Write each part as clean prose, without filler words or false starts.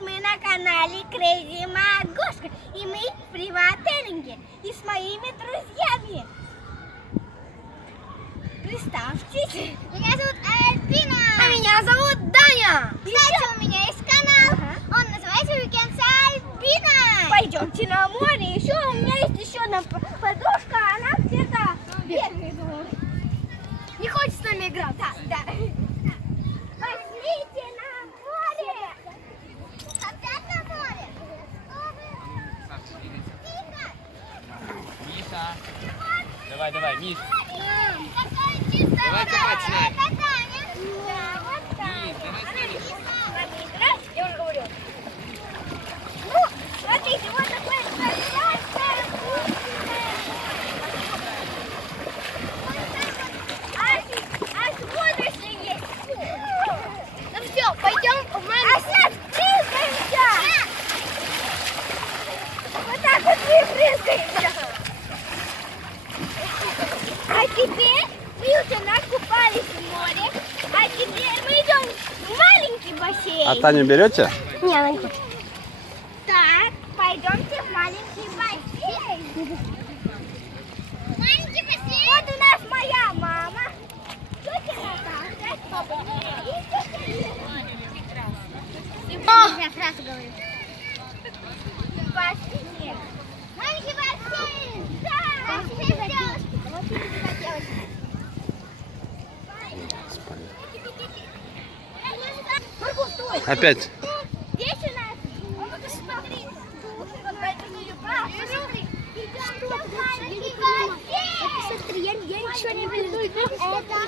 мы на канале Crazy Magошка, и мы в приват-тренинге и с моими друзьями. Представьтесь. Меня зовут Альбина. А меня зовут Даня. Кстати, у меня есть канал. Он называется Weekend с Альбиной. Пойдемте на море. Еще у меня есть еще одна подружка, она где-то бегает. Не хочет с нами играть. Да. Пошлите на море. Опять на море. Миша. Давай, Миш. Какое чистое Давай копать с нами. катание. Да, вот так. Миш, давай с нами. С вами играть, я уже говорю. Ну, смотрите, вот такое красавное аж водоросли есть. Ну все, пойдем в мене. А сейчас прыгаемся. Вот так вот мы прыгаемся. А теперь мы уже накупались в море. А теперь мы идем в маленький бассейн. А Таню берете? Не, она не хочет. Так, пойдемте в маленький бассейн. Маленький бассейн. Вот у нас моя мама. Тетя Наташа. Папа. Я сразу говорю. Пошли. Маленький бассейн. Да. Марго, стой. Опять. Здесь у нас. Посмотри. Маленький бассейн. Посмотри, я ничего не вижу. Это.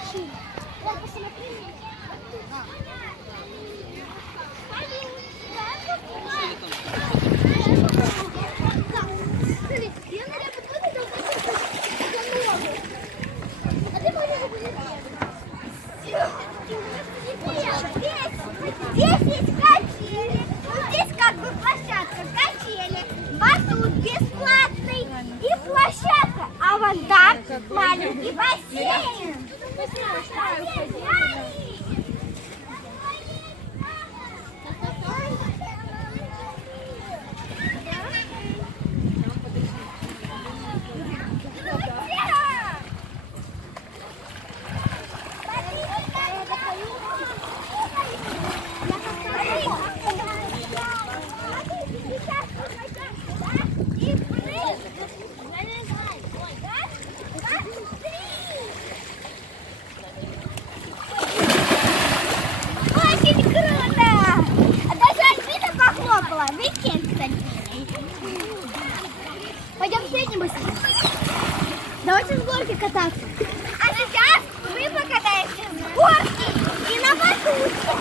Здесь есть качели. Вот здесь как бы площадка, качели, батут бесплатный и площадка. А вон там маленький бассейн. Очень круто! А даже Альбина похлопала. Weekend с Альбиной. Пойдем в средний бассейн. Давайте с горки кататься. А сейчас мы покатаемся с горки и на батуте.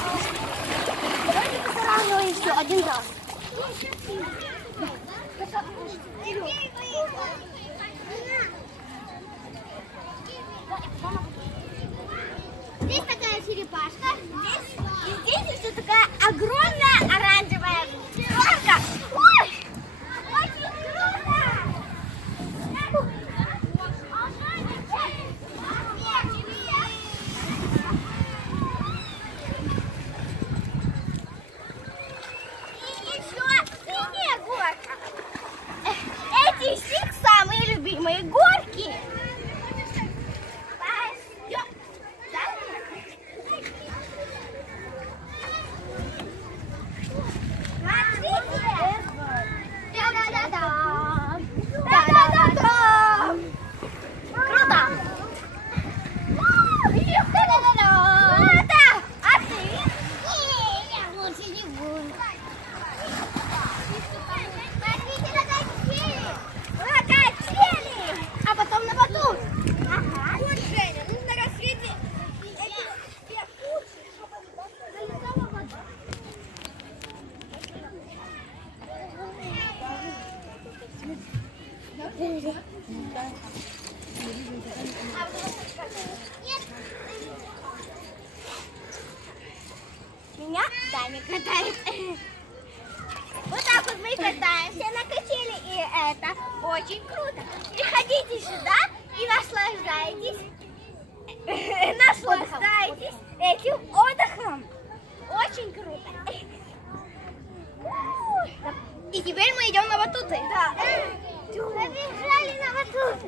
Давайте потораживаем все один раз. Здесь такая черепашка. И здесь еще такая огромная оранжевая горка. Ой! Очень круто! И еще синяя горка. Эти всех самые любимые горки. Пойдем. Смотрите! Да-да-да-да! Да-да-да-да! Круто! Да-да-да-да! Круто! А ты? Я лучше не буду. Смотрите на качели. На качели! А потом на батут. Ага. Вот, Женя, нужно рассветить эти две кучи, чтобы залезала вода. Меня Даня катает. Вот так вот мы катаемся на качели, и это очень круто. Приходите сюда и наслаждайтесь. Наслаждайтесь этим отдыхом. Очень круто. И теперь мы идем на батуты. Да. Побежали на батут.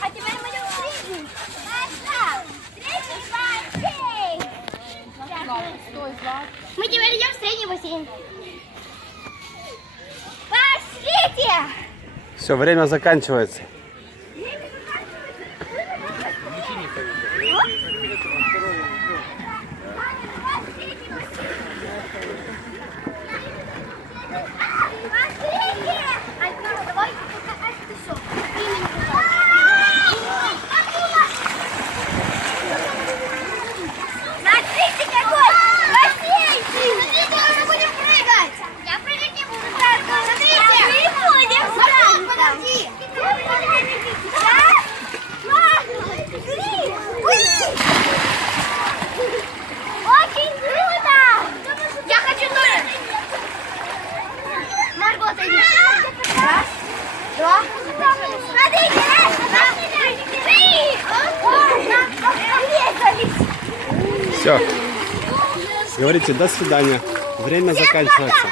А теперь мы идем в средний. Мы теперь идем в средний бассейн. Пошлите! Все, время заканчивается. Альбина, давай. Ты что? Смотрите, какой бассейн! Смотрите, мы уже будем прыгать! Я прыгать не буду. Смотрите! Мы будем подожди! Очень круто! Я хочу тоже! Марго, ты идешь? Раз, два, смотрите! Раз, три! Все. Говорите, до свидания. Время заканчивается.